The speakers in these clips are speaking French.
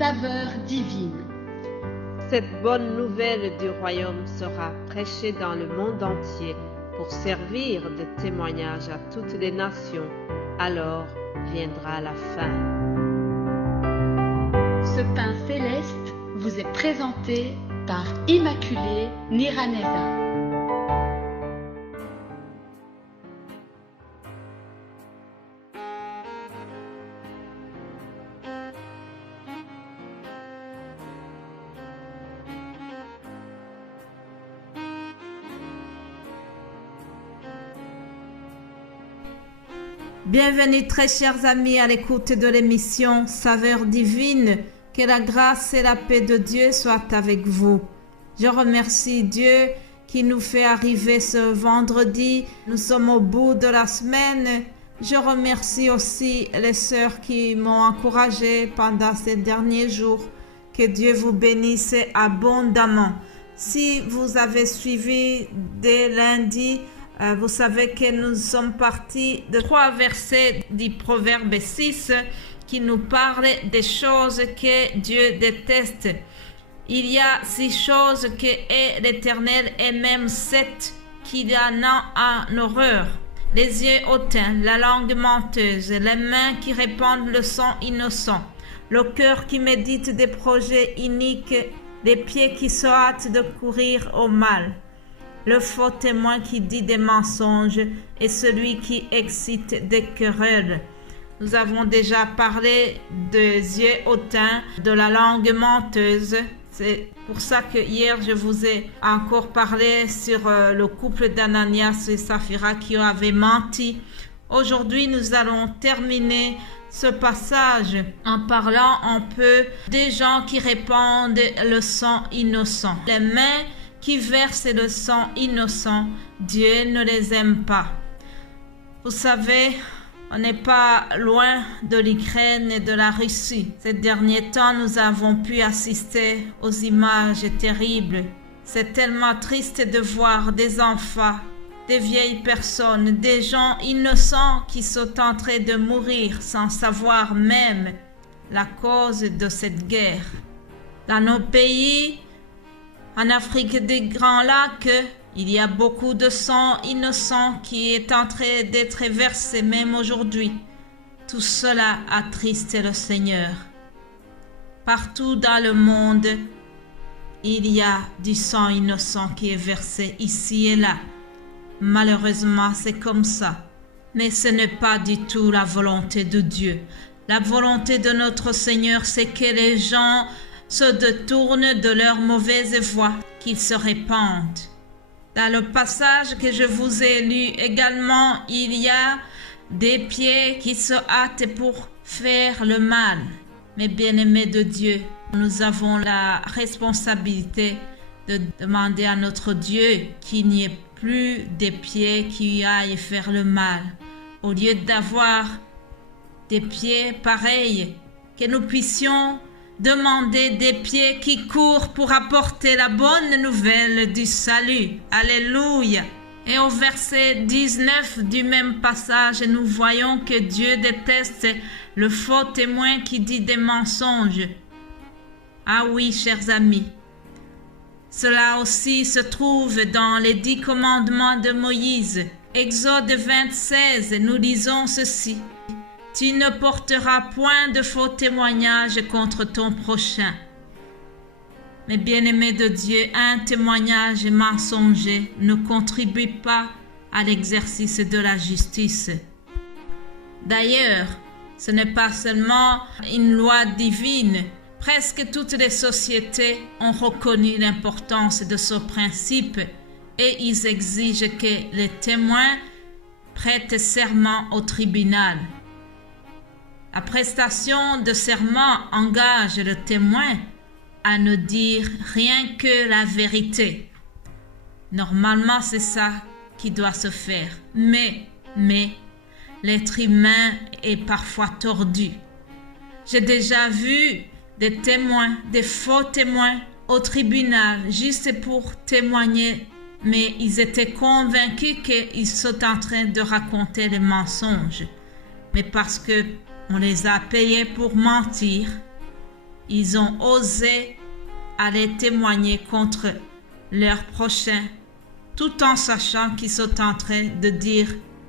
saveur divine. Cette bonne nouvelle du royaume sera prêchée dans le monde entier pour servir de témoignage à toutes les nations. Alors viendra la fin. Ce pain céleste vous est présenté par Immaculée Niraneza. Bienvenue très chers amis à l'écoute de l'émission Saveur divine. Que la grâce et la paix de Dieu soient avec vous. Je remercie Dieu qui nous fait arriver ce vendredi. Nous sommes au bout de la semaine. Je remercie aussi les sœurs qui m'ont encouragée pendant ces derniers jours. Que Dieu vous bénisse abondamment. Si vous avez suivi dès lundi, vous savez que nous sommes partis de 3 versets du Proverbe 6 qui nous parlent des choses que Dieu déteste. Il y a 6 choses que est l'Éternel et même 7 qu'il en a en horreur. Les yeux hautains, la langue menteuse, les mains qui répandent le sang innocent, le cœur qui médite des projets iniques, les pieds qui se hâtent de courir au mal. Le faux témoin qui dit des mensonges et celui qui excite des querelles. Nous avons déjà parlé des yeux hautains, de la langue menteuse. C'est pour ça que hier, je vous ai encore parlé sur le couple d'Ananias et Saphira qui avaient menti. Aujourd'hui, nous allons terminer ce passage en parlant un peu des gens qui répandent le sang innocent. Les mains qui versent le sang innocent, Dieu ne les aime pas. Vous savez, on n'est pas loin de l'Ukraine et de la Russie. Ces derniers temps, nous avons pu assister aux images terribles. C'est tellement triste de voir des enfants, des vieilles personnes, des gens innocents qui sont en train de mourir sans savoir même la cause de cette guerre. Dans nos pays, en Afrique des Grands Lacs, il y a beaucoup de sang innocent qui est en train d'être versé même aujourd'hui. Tout cela attriste le Seigneur. Partout dans le monde, il y a du sang innocent qui est versé ici et là. Malheureusement, c'est comme ça. Mais ce n'est pas du tout la volonté de Dieu. La volonté de notre Seigneur, c'est que les gens se détournent de leur mauvaise voie, qu'ils se répandent. Dans le passage que je vous ai lu également, il y a des pieds qui se hâtent pour faire le mal. Mais bien-aimés de Dieu, nous avons la responsabilité de demander à notre Dieu qu'il n'y ait plus des pieds qui aillent faire le mal. Au lieu d'avoir des pieds pareils, que nous puissions demander des pieds qui courent pour apporter la bonne nouvelle du salut. Alléluia. Et au verset 19 du même passage, nous voyons que Dieu déteste le faux témoin qui dit des mensonges. Ah oui, chers amis. Cela aussi se trouve dans les 10 commandements de Moïse. Exode 26, nous lisons ceci. Tu ne porteras point de faux témoignages contre ton prochain. Mais bien-aimés de Dieu, un témoignage mensonger ne contribue pas à l'exercice de la justice. D'ailleurs, ce n'est pas seulement une loi divine. Presque toutes les sociétés ont reconnu l'importance de ce principe et ils exigent que les témoins prêtent serment au tribunal. La prestation de serment engage le témoin à ne dire rien que la vérité. Normalement, c'est ça qui doit se faire. Mais, l'être humain est parfois tordu. J'ai déjà vu des témoins, des faux témoins au tribunal juste pour témoigner, mais ils étaient convaincus qu'ils sont en train de raconter des mensonges. Mais parce que on les a payés pour mentir, ils ont osé aller témoigner contre leurs prochains, tout en sachant qu'ils sont en train de dire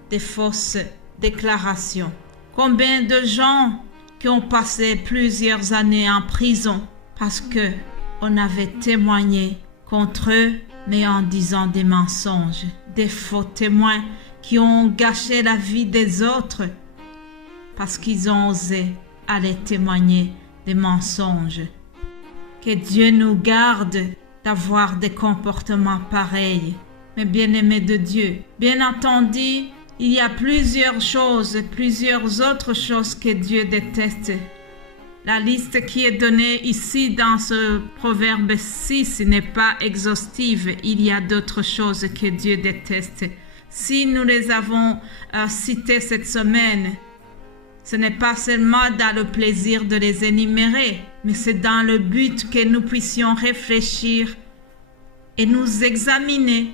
des fausses déclarations. Combien de gens qui ont passé plusieurs années en prison parce que on avait témoigné contre eux, mais en disant des mensonges, des faux témoins qui ont gâché la vie des autres parce qu'ils ont osé aller témoigner des mensonges. Que Dieu nous garde d'avoir des comportements pareils. Mais bien-aimés de Dieu, bien entendu, il y a plusieurs autres choses que Dieu déteste. La liste qui est donnée ici dans ce proverbe 6 n'est pas exhaustive. Il y a d'autres choses que Dieu déteste. Si nous les avons citées cette semaine, ce n'est pas seulement dans le plaisir de les énumérer, mais c'est dans le but que nous puissions réfléchir et nous examiner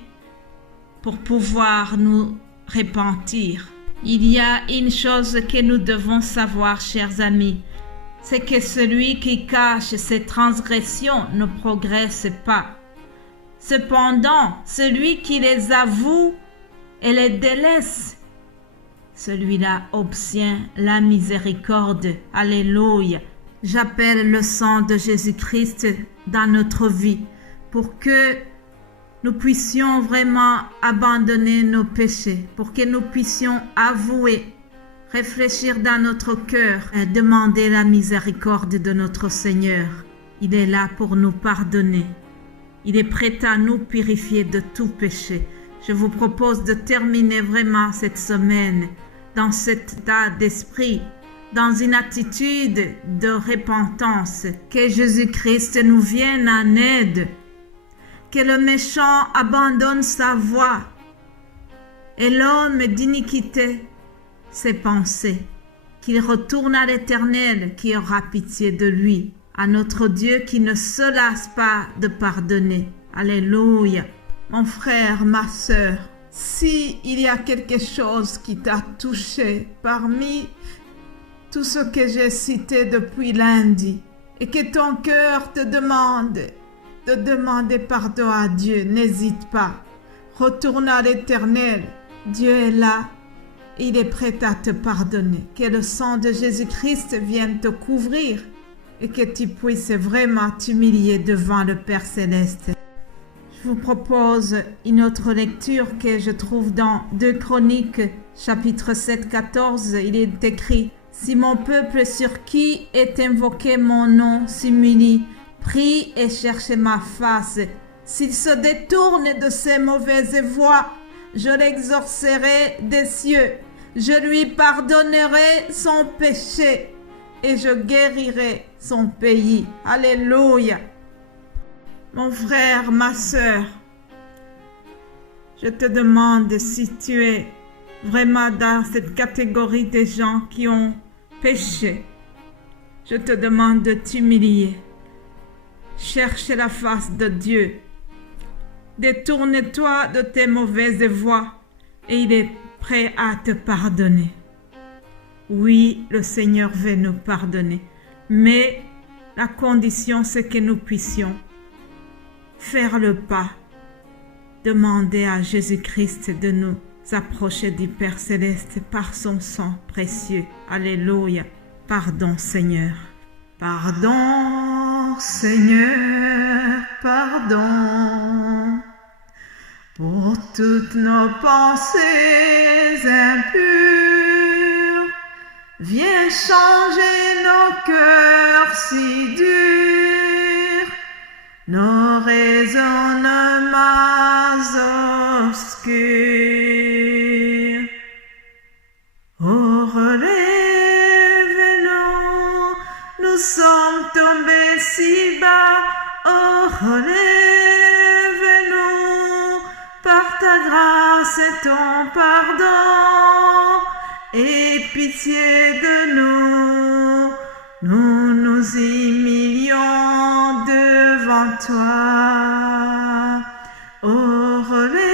pour pouvoir nous repentir. Il y a une chose que nous devons savoir, chers amis, c'est que celui qui cache ses transgressions ne progresse pas. Cependant, celui qui les avoue et les délaisse, celui-là obtient la miséricorde. Alléluia. J'appelle le sang de Jésus-Christ dans notre vie pour que nous puissions vraiment abandonner nos péchés, pour que nous puissions avouer, réfléchir dans notre cœur et demander la miséricorde de notre Seigneur. Il est là pour nous pardonner. Il est prêt à nous purifier de tout péché. Je vous propose de terminer vraiment cette semaine dans cet état d'esprit, dans une attitude de repentance. Que Jésus-Christ nous vienne en aide. Que le méchant abandonne sa voie et l'homme d'iniquité ses pensées, qu'il retourne à l'Éternel qui aura pitié de lui, à notre Dieu qui ne se lasse pas de pardonner. Alléluia. Mon frère, ma sœur, si il y a quelque chose qui t'a touché parmi tout ce que j'ai cité depuis lundi et que ton cœur te demande de demander pardon à Dieu, n'hésite pas. Retourne à l'Éternel. Dieu est là. Il est prêt à te pardonner. Que le sang de Jésus-Christ vienne te couvrir et que tu puisses vraiment t'humilier devant le Père Céleste. Je vous propose une autre lecture que je trouve dans 2 Chroniques, chapitre 7, 14. Il est écrit: « Si mon peuple sur qui est invoqué mon nom s'humilie, prie et cherche ma face, s'il se détourne de ses mauvaises voies, je l'exorcerai des cieux. Je lui pardonnerai son péché et je guérirai son pays. » Alléluia. Mon frère, ma sœur, je te demande si tu es vraiment dans cette catégorie des gens qui ont péché. Je te demande de t'humilier. Cherche la face de Dieu. Détourne-toi de tes mauvaises voies et il est prêt à te pardonner. Oui, le Seigneur veut nous pardonner, mais la condition c'est que nous puissions faire le pas, demander à Jésus-Christ de nous approcher du Père Céleste par son sang précieux. Alléluia. Pardon, Seigneur. Pardon, Seigneur, pardon pour toutes nos pensées impures. Viens changer nos cœurs si durs, nos raisonnements obscurs. Oh, relève-nous, nous sommes tombés si bas. Oh, relève-nous, par ta grâce et ton pardon, et pitié de nous, nous nous humilions devant toi. Oh, relève-nous,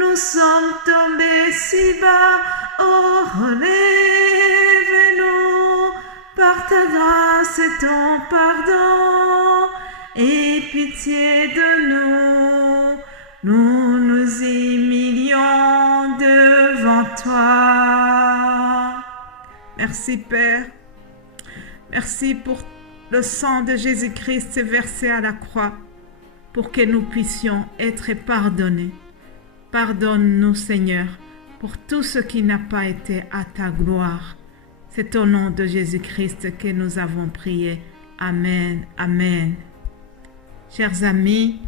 nous sommes tombés si bas. Oh, relève-nous, par par ta grâce et ton pardon, aie pitié de nous. Nous nous humilions devant toi. Merci Père. Merci pour le sang de Jésus-Christ versé à la croix pour que nous puissions être pardonnés. Pardonne-nous Seigneur pour tout ce qui n'a pas été à ta gloire. C'est au nom de Jésus-Christ que nous avons prié. Amen. Amen. Chers amis,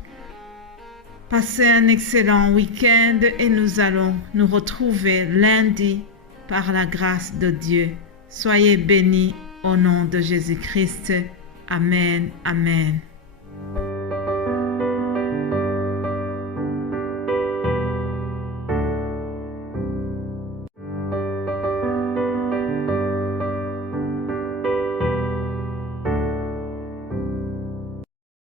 passez un excellent week-end et nous allons nous retrouver lundi par la grâce de Dieu. Soyez bénis au nom de Jésus-Christ. Amen. Amen.